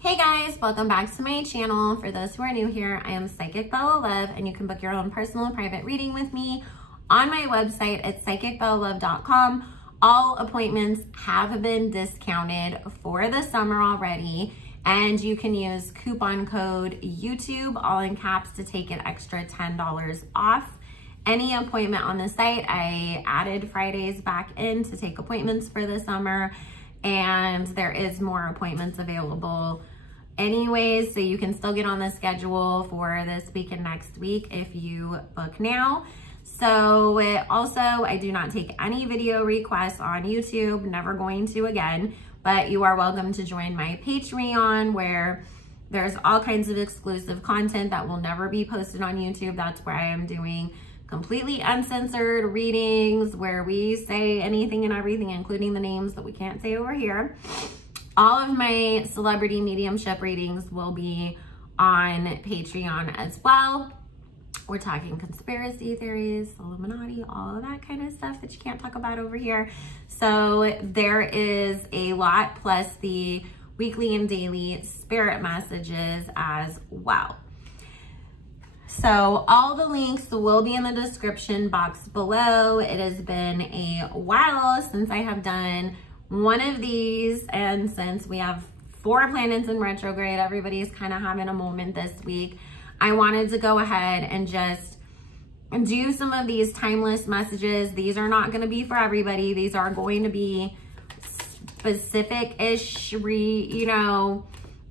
Hey guys, welcome back to my channel. For those who are new here, I am Psychic Bella Love, and you can book your own personal and private reading with me on my website at psychicbellalove.com. All appointments have been discounted for the summer already, and you can use coupon code YouTube, all in caps, to take an extra $10 off any appointment on the site. I added Fridays back in to take appointments for the summer, and there is more appointments available anyways, so you can still get on the schedule for this week and next week if you book now. So also, I do not take any video requests on YouTube, never going to again, but you are welcome to join my Patreon, where there's all kinds of exclusive content that will never be posted on YouTube. That's where I am doing completely uncensored readings where we say anything and everything, including the names that we can't say over here. All of my celebrity mediumship readings will be on Patreon as well. We're talking conspiracy theories, Illuminati, all of that kind of stuff that you can't talk about over here. So there is a lot, plus the weekly and daily spirit messages as well. So all the links will be in the description box below. It has been a while since I have done one of these, and since we have 4 planets in retrograde, everybody's kind of having a moment this week. I wanted to go ahead and just do some of these timeless messages. These are not going to be for everybody. These are going to be specific-ish,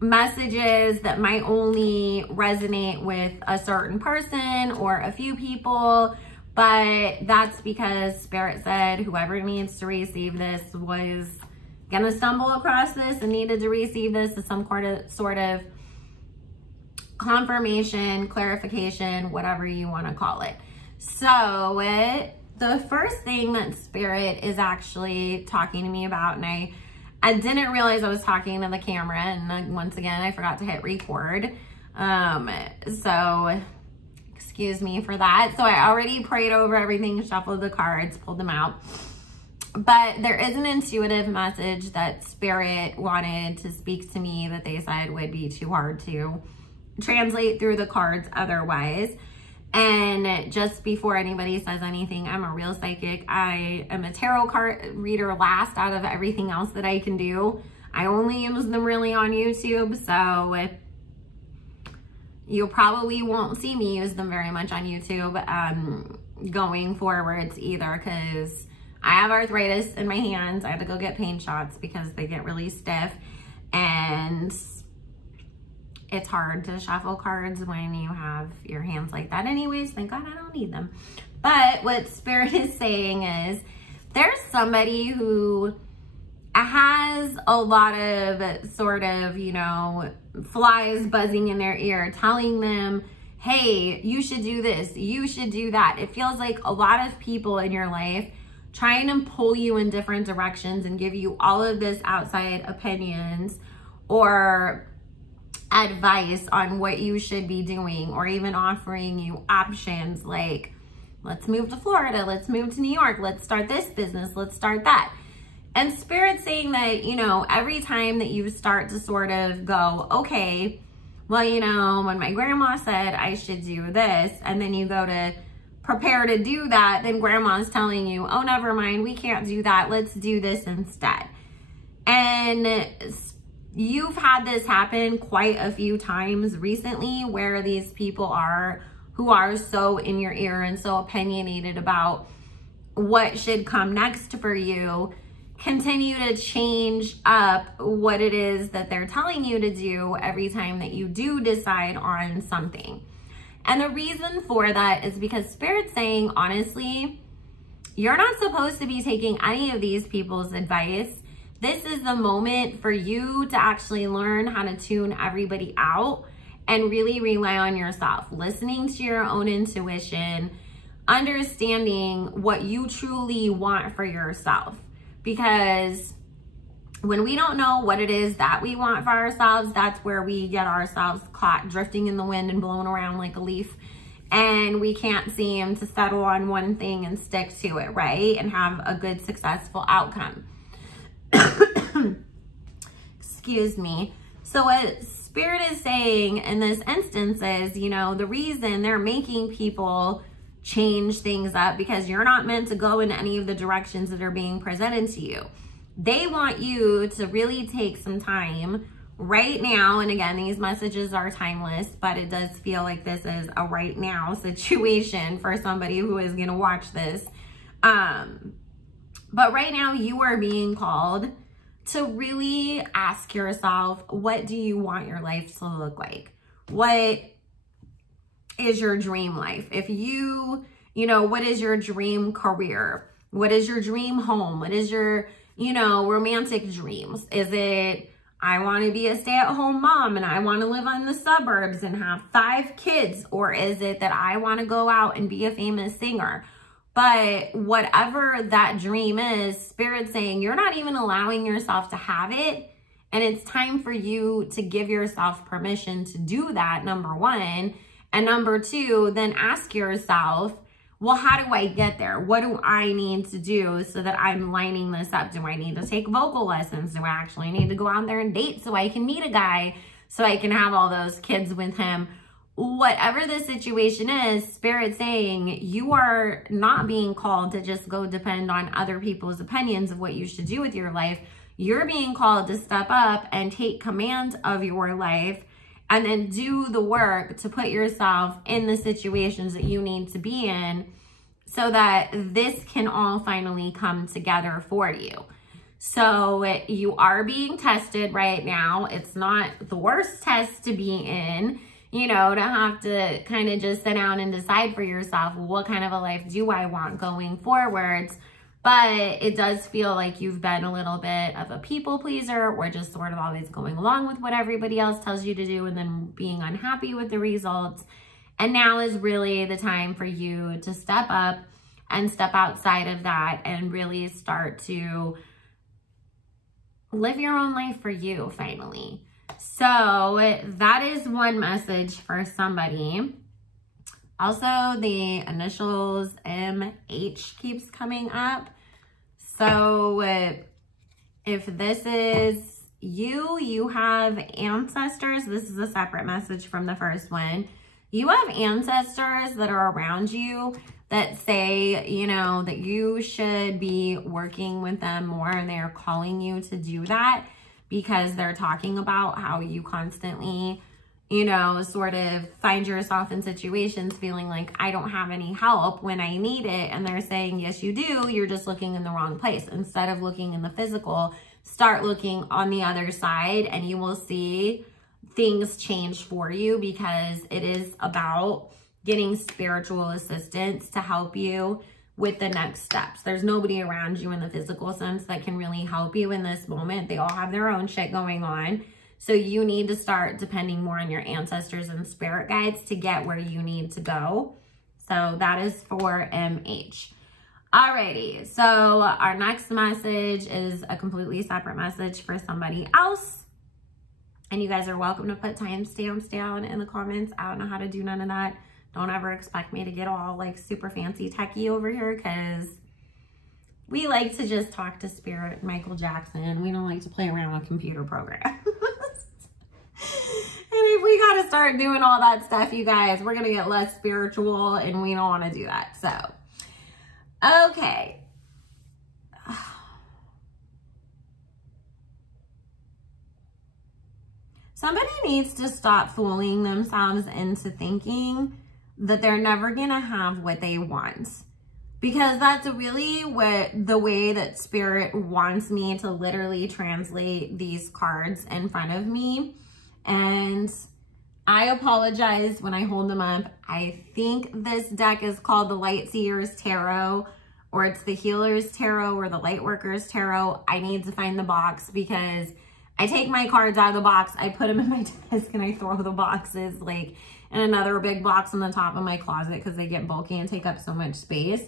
messages that might only resonate with a certain person or a few people, but that's because Spirit said whoever needs to receive this was gonna stumble across this and needed to receive this as some sort of confirmation, clarification, whatever you want to call it. So the first thing that Spirit is actually talking to me about, and I didn't realize I was talking to the camera, and once again, I forgot to hit record. So excuse me for that. So I already prayed over everything, shuffled the cards, pulled them out. But there is an intuitive message that Spirit wanted to speak to me that they said would be too hard to translate through the cards otherwise. And just before anybody says anything, I'm a real psychic. I am a tarot card reader last out of everything else that I can do. I only use them really on YouTube, so you probably won't see me use them very much on YouTube going forwards either, because I have arthritis in my hands. I had to go get pain shots because they get really stiff, and it's hard to shuffle cards when you have your hands like that anyways. Thank God I don't need them. But what Spirit is saying is there's somebody who has a lot of sort of, flies buzzing in their ear telling them, hey, you should do this, you should do that. It feels like a lot of people in your life trying to pull you in different directions and give you all of this outside opinions or advice on what you should be doing, or even offering you options like, let's move to Florida, let's move to New York, let's start this business, let's start that. And Spirit's saying that, every time that you start to sort of go, okay, well, when my grandma said I should do this, and then you go to prepare to do that, then grandma's telling you, oh, never mind, we can't do that, let's do this instead. And you've had this happen quite a few times recently, where these people who are so in your ear and so opinionated about what should come next for you continue to change up what it is that they're telling you to do every time that you do decide on something. And the reason for that is because Spirit's saying, honestly, you're not supposed to be taking any of these people's advice. This is the moment for you to actually learn how to tune everybody out and really rely on yourself, listening to your own intuition, understanding what you truly want for yourself. Because when we don't know what it is that we want for ourselves, that's where we get ourselves caught drifting in the wind and blown around like a leaf. And we can't seem to settle on one thing and stick to it, right? And have a good, successful outcome. Excuse me. So what Spirit is saying in this instance is, you know, the reason they're making people change things up because you're not meant to go in any of the directions that are being presented to you. They want you to really take some time right now. And again, these messages are timeless, but it does feel like this is a right now situation for somebody who is going to watch this. But right now you are being called to really ask yourself, what do you want your life to look like? What is your dream life? If you know, what is your dream career? What is your dream home? What is your, you know, romantic dreams? Is it, I want to be a stay-at-home mom and I want to live in the suburbs and have 5 kids? Or is it that I want to go out and be a famous singer? But whatever that dream is, Spirit's saying you're not even allowing yourself to have it. And it's time for you to give yourself permission to do that, number one. And number two, then ask yourself, well, how do I get there? What do I need to do so that I'm lining this up? Do I need to take vocal lessons? Do I actually need to go out there and date so I can meet a guy so I can have all those kids with him? Whatever the situation is, Spirit's saying you are not being called to just go depend on other people's opinions of what you should do with your life. You're being called to step up and take command of your life and then do the work to put yourself in the situations that you need to be in so that this can all finally come together for you. So you are being tested right now. It's not the worst test to be in, you know, to have to kind of just sit down and decide for yourself, what kind of a life do I want going forwards? But it does feel like you've been a little bit of a people pleaser or just sort of always going along with what everybody else tells you to do and then being unhappy with the results. And now is really the time for you to step up and step outside of that and really start to live your own life for you finally. So that is one message for somebody. Also, the initials MH keeps coming up. So if this is you have ancestors. This is a separate message from the first one. You have ancestors that are around you that say, you know, that you should be working with them more, and they're calling you to do that because they're talking about how you constantly, you know, sort of find yourself in situations feeling like I don't have any help when I need it. And they're saying, yes, you do. You're just looking in the wrong place. Instead of looking in the physical, start looking on the other side and you will see things change for you, because it is about getting spiritual assistance to help you with the next steps. There's nobody around you in the physical sense that can really help you in this moment. They all have their own shit going on. So you need to start depending more on your ancestors and spirit guides to get where you need to go. So that is for MH. Alrighty, so our next message is a completely separate message for somebody else. And you guys are welcome to put timestamps down in the comments. I don't know how to do none of that. Don't ever expect me to get all like super fancy techie over here, because we like to just talk to Spirit, Michael Jackson. We don't like to play around with computer programs. And if we got to start doing all that stuff, you guys, we're going to get less spiritual, and we don't want to do that. So, okay. Somebody needs to stop fooling themselves into thinking that they're never going to have what they want. Because that's really the way that Spirit wants me to literally translate these cards in front of me. And I apologize when I hold them up. I think this deck is called the Lightseers Tarot, or it's the Healer's Tarot, or the Lightworker's Tarot. I need to find the box, because I take my cards out of the box, I put them in my desk, and I throw the boxes like in another big box on the top of my closet because they get bulky and take up so much space.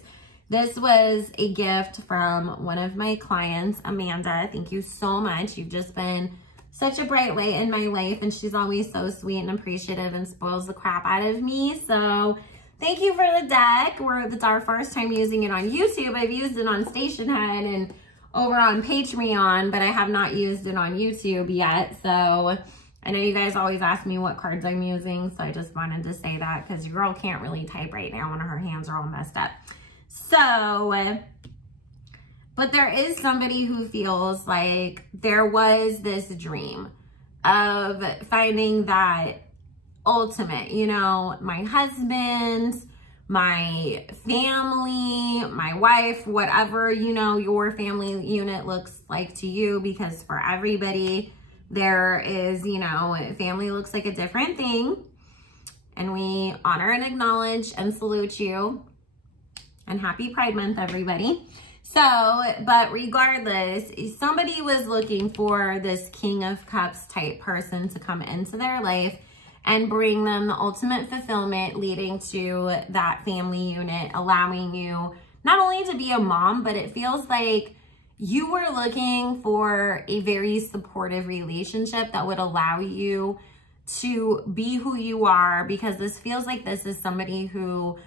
This was a gift from one of my clients, Amanda. Thank you so much. You've just been such a bright light in my life, and she's always so sweet and appreciative and spoils the crap out of me. So thank you for the deck. It's our first time using it on YouTube. I've used it on Stationhead and over on Patreon, but I have not used it on YouTube yet. So I know you guys always ask me what cards I'm using, so I just wanted to say that because your girl can't really type right now when her hands are all messed up. So, but there is somebody who feels like there was this dream of finding that ultimate, you know, my husband, my family, my wife, whatever, you know, your family unit looks like to you, because for everybody there is, you know, family looks like a different thing. And we honor and acknowledge and salute you. And happy Pride Month, everybody. So, but regardless, somebody was looking for this King of Cups type person to come into their life and bring them the ultimate fulfillment, leading to that family unit, allowing you not only to be a mom, but it feels like you were looking for a very supportive relationship that would allow you to be who you are, because this feels like this is somebody who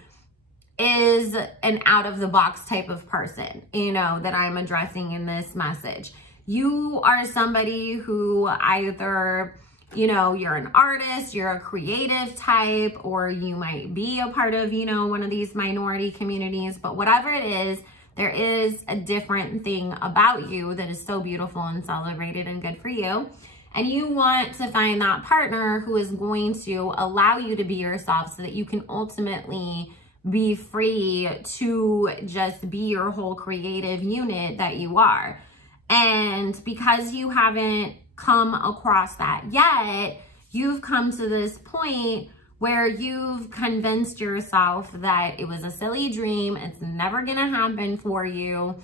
is an out of the box type of person, you know, that I'm addressing in this message. You are somebody who either, you know, you're an artist, you're a creative type, or you might be a part of, you know, one of these minority communities, but whatever it is, there is a different thing about you that is so beautiful and celebrated and good for you. And you want to find that partner who is going to allow you to be yourself so that you can ultimately be free to just be your whole creative unit that you are. And because you haven't come across that yet, you've come to this point where you've convinced yourself that it was a silly dream, it's never gonna happen for you.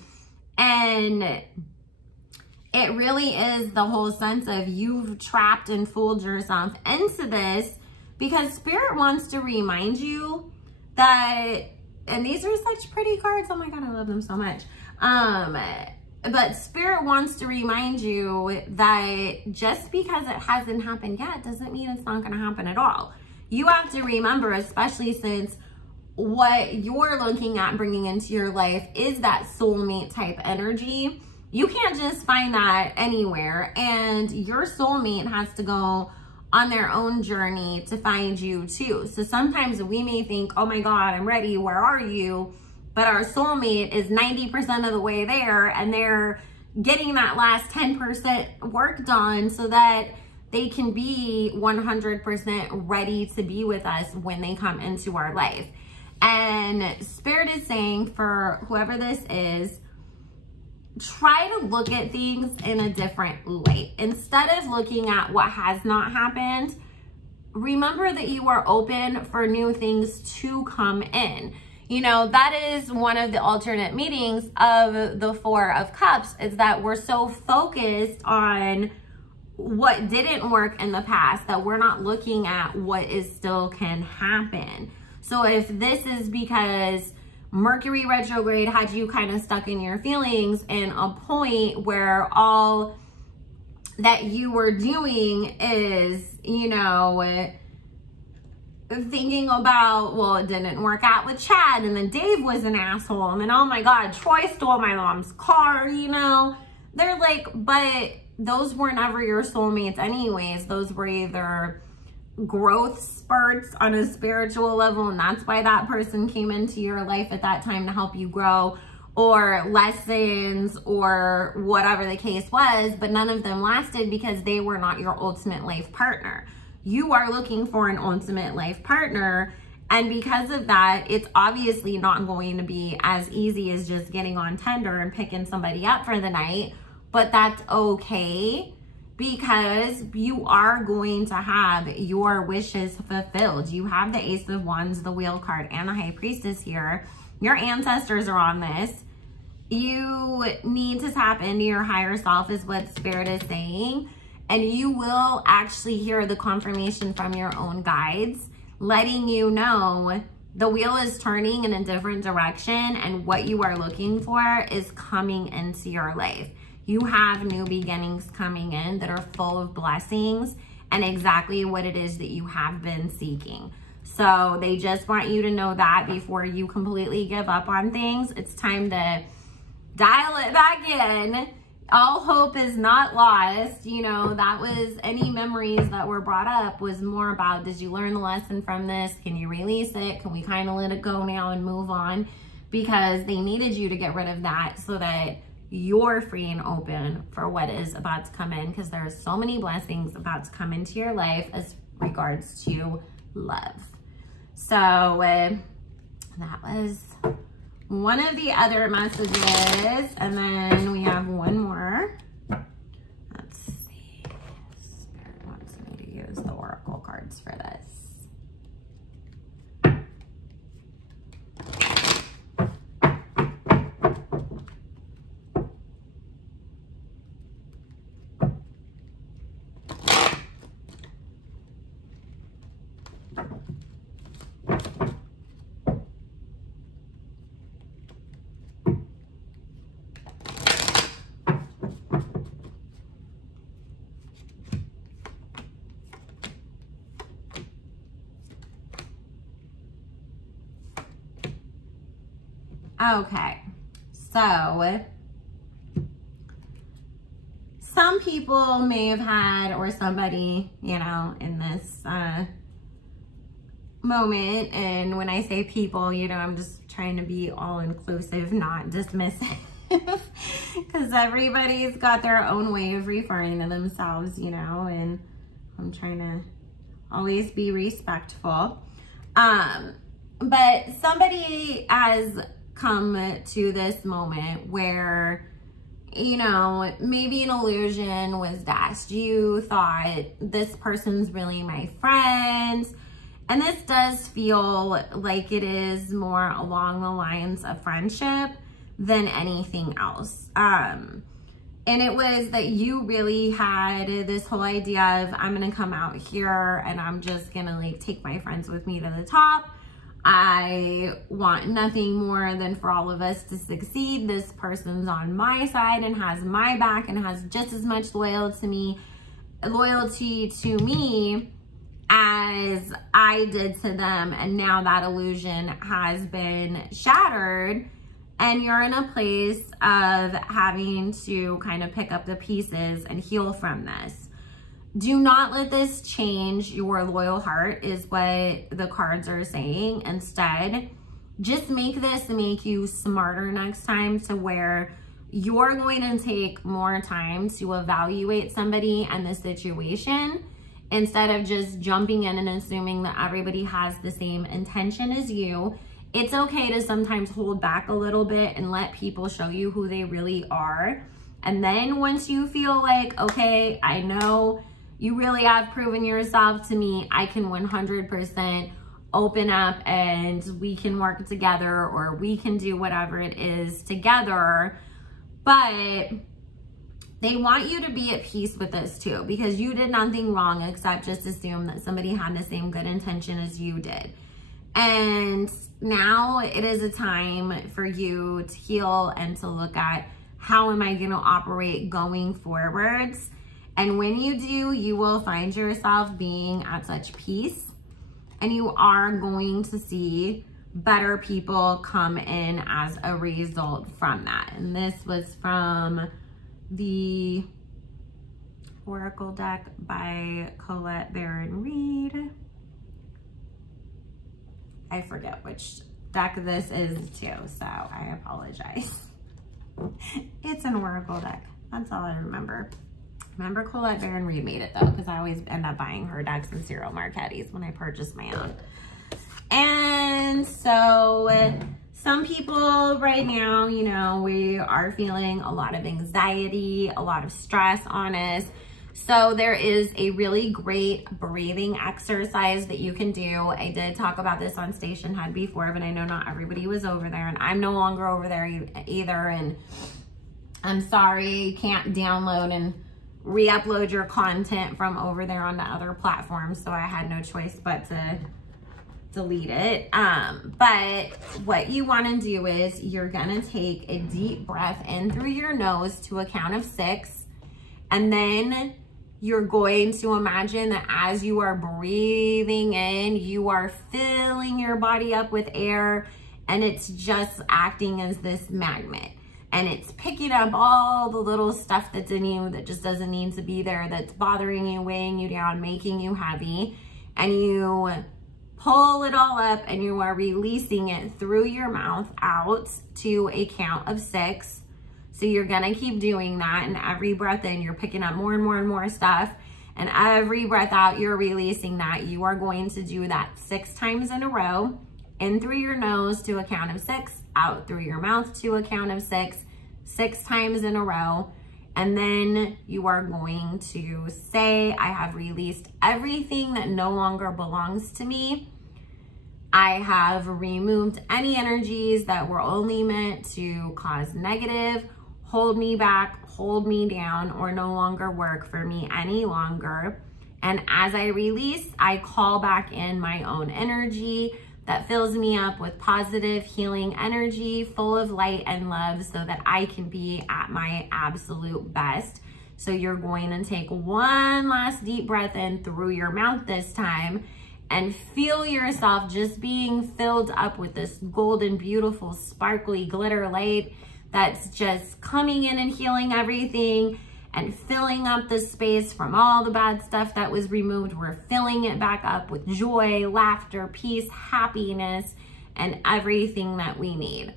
And it really is the whole sense of you've trapped and fooled yourself into this, because Spirit wants to remind you that, and these are such pretty cards, oh my God, I love them so much. But Spirit wants to remind you that just because it hasn't happened yet doesn't mean it's not gonna happen at all. You have to remember, especially since what you're looking at bringing into your life is that soulmate type energy. You can't just find that anywhere, and your soulmate has to go on their own journey to find you too. So sometimes we may think, oh my God, I'm ready, where are you? But our soulmate is 90% of the way there, and they're getting that last 10% work done so that they can be 100% ready to be with us when they come into our life. And Spirit is saying, for whoever this is, try to look at things in a different light. Instead of looking at what has not happened, remember that you are open for new things to come in. You know, that is one of the alternate meanings of the Four of Cups, is that we're so focused on what didn't work in the past that we're not looking at what is still can happen. So if this is because Mercury retrograde had you kind of stuck in your feelings, and a point where all that you were doing is, you know, thinking about, well, it didn't work out with Chad, and then Dave was an asshole, and then, oh my God, Troy stole my mom's car, you know. They're like, but those were never your soulmates anyways. Those were either growth spurts on a spiritual level, and that's why that person came into your life at that time to help you grow, or lessons, or whatever the case was, but none of them lasted because they were not your ultimate life partner. You are looking for an ultimate life partner, and because of that, it's obviously not going to be as easy as just getting on Tinder and picking somebody up for the night, but that's okay, because you are going to have your wishes fulfilled. You have the Ace of Wands, the Wheel card, and the High Priestess here. Your ancestors are on this. You need to tap into your higher self is what Spirit is saying. And you will actually hear the confirmation from your own guides, letting you know the wheel is turning in a different direction, and what you are looking for is coming into your life. You have new beginnings coming in that are full of blessings and exactly what it is that you have been seeking. So they just want you to know that before you completely give up on things. It's time to dial it back in, all hope is not lost. You know, that was any memories that were brought up was more about, did you learn the lesson from this? Can you release it? Can we kind of let it go now and move on? Because they needed you to get rid of that so that you're free and open for what is about to come in, because there are so many blessings about to come into your life as regards to love. So that was one of the other messages, and then we have one more. Let's see. Spirit wants me to use the oracle cards for this. Okay, so some people may have had, or somebody, you know, in this moment, and when I say people, you know, I'm just trying to be all inclusive, not dismissive, because everybody's got their own way of referring to themselves, you know, and I'm trying to always be respectful. But somebody has come to this moment where, you know, maybe an illusion was dashed. You thought, this person's really my friend. And this does feel like it is more along the lines of friendship than anything else. And it was that you really had this whole idea of, I'm gonna come out here and I'm just gonna like take my friends with me to the top. I want nothing more than for all of us to succeed. This person's on my side and has my back and has just as much loyalty to me as I did to them. And now that illusion has been shattered, and you're in a place of having to kind of pick up the pieces and heal from this. Do not let this change your loyal heart, is what the cards are saying. Instead, just make this make you smarter next time, to where you're going to take more time to evaluate somebody and the situation, instead of just jumping in and assuming that everybody has the same intention as you. It's okay to sometimes hold back a little bit and let people show you who they really are. And then once you feel like, okay, I know you really have proven yourself to me, I can 100% open up and we can work together, or we can do whatever it is together. But they want you to be at peace with this too, because you did nothing wrong except just assume that somebody had the same good intention as you did. And now it is a time for you to heal and to look at, how am I going to operate going forwards? And when you do, you will find yourself being at such peace, and you are going to see better people come in as a result from that. And this was from the Oracle deck by Colette Baron Reid. I forget which deck this is too, so I apologize. It's an Oracle deck. That's all I remember. Remember Colette Baron Reid made it though, because I always end up buying her decks and Cyril Marchetti's when I purchase my own. And so some people right now, you know, we are feeling a lot of anxiety, a lot of stress on us. So there is a really great breathing exercise that you can do. I did talk about this on Stationhead before, but I know not everybody was over there, and I'm no longer over there either. And I'm sorry you can't download and re-upload your content from over there on the other platforms, so I had no choice but to delete it. But what you want to do is you're gonna take a deep breath in through your nose to a count of 6, and then you're going to imagine that as you are breathing in, you are filling your body up with air, and it's just acting as this magnet. and it's picking up all the little stuff that's in you that just doesn't need to be there, that's bothering you, weighing you down, making you heavy, and you pull it all up and you are releasing it through your mouth out to a count of 6. So you're gonna keep doing that, and every breath in, you're picking up more and more and more stuff, and every breath out, you're releasing that. You are going to do that 6 times in a row, in through your nose to a count of 6, out through your mouth to a count of 6, 6 times in a row. And then you are going to say, I have released everything that no longer belongs to me. I have removed any energies that were only meant to cause negative, hold me back, hold me down, or no longer work for me any longer. And as I release, I call back in my own energy that fills me up with positive healing energy, full of light and love, so that I can be at my absolute best. So you're going to take one last deep breath in through your mouth this time, and feel yourself just being filled up with this golden, beautiful, sparkly glitter light that's just coming in and healing everything and filling up the space from all the bad stuff that was removed. We're filling it back up with joy, laughter, peace, happiness, and everything that we need.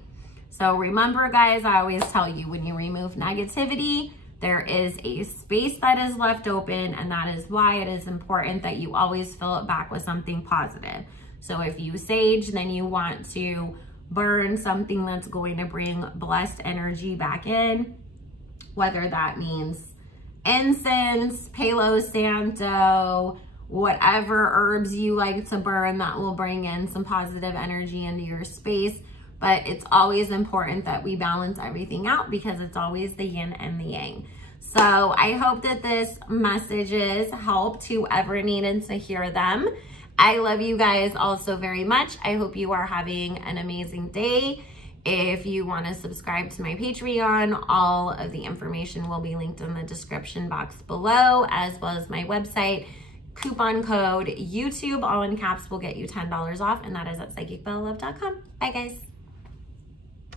So remember, guys, I always tell you, when you remove negativity, there is a space that is left open, and that is why it is important that you always fill it back with something positive. So if you sage, then you want to burn something that's going to bring blessed energy back in, whether that means incense, Palo Santo, whatever herbs you like to burn that will bring in some positive energy into your space. But it's always important that we balance everything out, because it's always the yin and the yang. So I hope that this messages helped whoever needed to hear them. I love you guys also very much. I hope you are having an amazing day. If you want to subscribe to my Patreon, all of the information will be linked in the description box below, as well as my website. Coupon code YouTube, all in caps, will get you $10 off, and that is at psychicbellalove.com. Bye, guys.